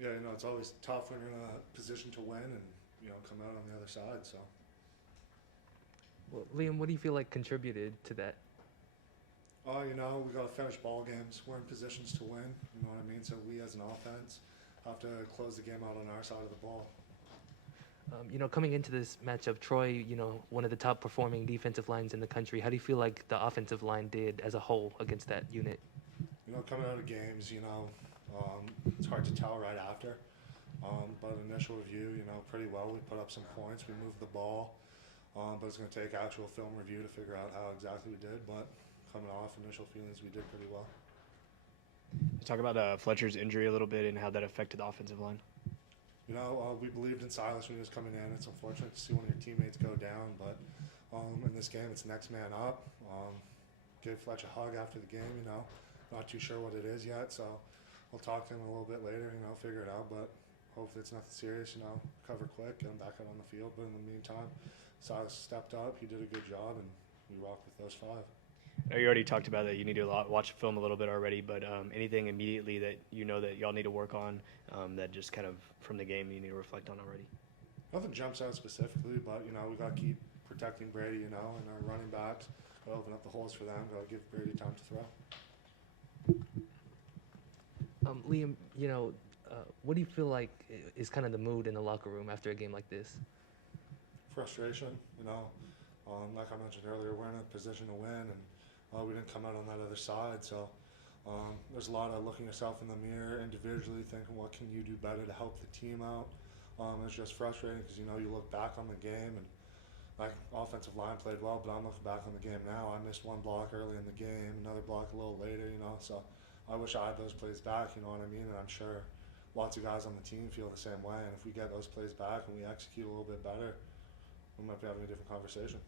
Yeah, it's always tough when you're in a position to win and come out on the other side. So, Well, Liam, what do you feel like contributed to that? we got to finish ball games. We're in positions to win. You know what I mean? So we, as an offense, have to close the game out on our side of the ball. Coming into this matchup, Troy, one of the top performing defensive lines in the country. How do you feel like the offensive line did as a whole against that unit? Coming out of games, it's hard to tell right after. But initial review, pretty well. We put up some points. We moved the ball. But it's going to take actual film review to figure out how exactly we did. But coming off initial feelings, we did pretty well. Talk about Fletcher's injury a little bit and how that affected the offensive line. We believed in Silas when he was coming in. It's unfortunate to see one of your teammates go down, but in this game, it's next man up. Give Fletch a hug after the game, Not too sure what it is yet, so we'll talk to him a little bit later, figure it out, but hopefully it's nothing serious, cover quick, get him back out on the field. But in the meantime, Silas stepped up, he did a good job, and we rocked with those 5. You already talked about that you need to watch film a little bit already, but anything immediately that that y'all need to work on that just kind of from the game you need to reflect on already? Nothing jumps out specifically, but we got to keep protecting Brady, and our running backs. Got to open up the holes for them. Got to give Brady time to throw. Liam, what do you feel like is kind of the mood in the locker room after a game like this? Frustration, like I mentioned earlier, we're in a position to win, and we didn't come out on that other side. So there's a lot of looking yourself in the mirror individually, thinking what can you do better to help the team out. It's just frustrating because you look back on the game, and like offensive line played well, but I'm looking back on the game now. I missed one block early in the game, another block a little later, So I wish I had those plays back, you know what I mean? And I'm sure lots of guys on the team feel the same way. And if we get those plays back and we execute a little bit better, we might be having a different conversation.